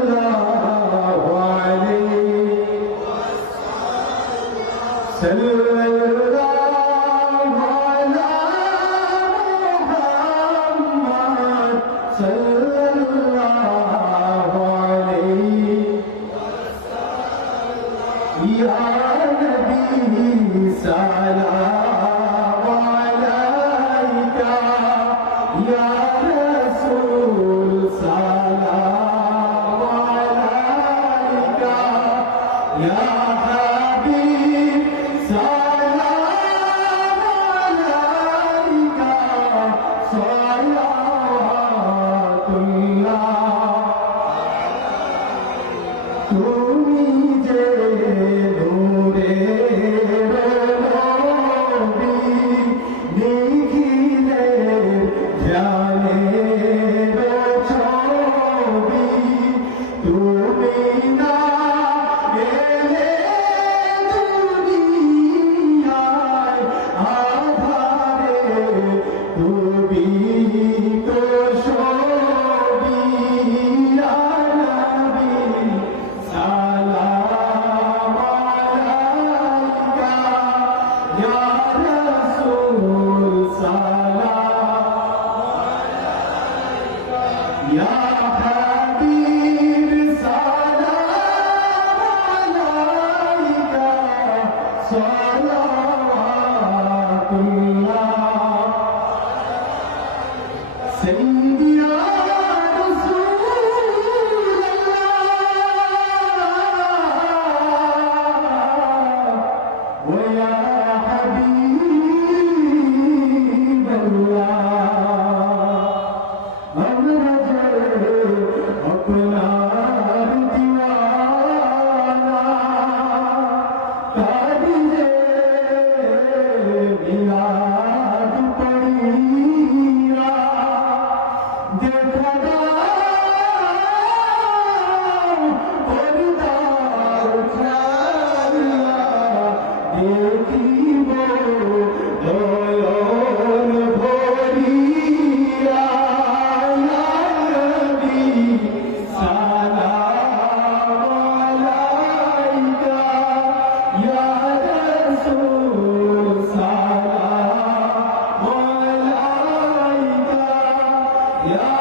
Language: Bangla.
sallallahu alayhi sallallahu ala Muhammad sallallahu alayhi ya nabi salam alayka ya rasul salam alayka ya habib salam alayka salawatullah তুমি যে নূরের নবী দেখিলে জানের ছবি তুমি না এলে দুনিয়ায় আধারে তুমি তো ছবি salam alayka ya rasul salam alayka ya habib salam alayka salawatullah sayyidi ya ويا حبيب الله أمرجل أقلار ديوانا تاجه ميلاد پڑھیا دیکھنا پردار کھایا দেখিব নয়ন ভরিয়া নবী সালাম আলাইকা ইয়া রাসূল সালাম আলাইকা ইয়া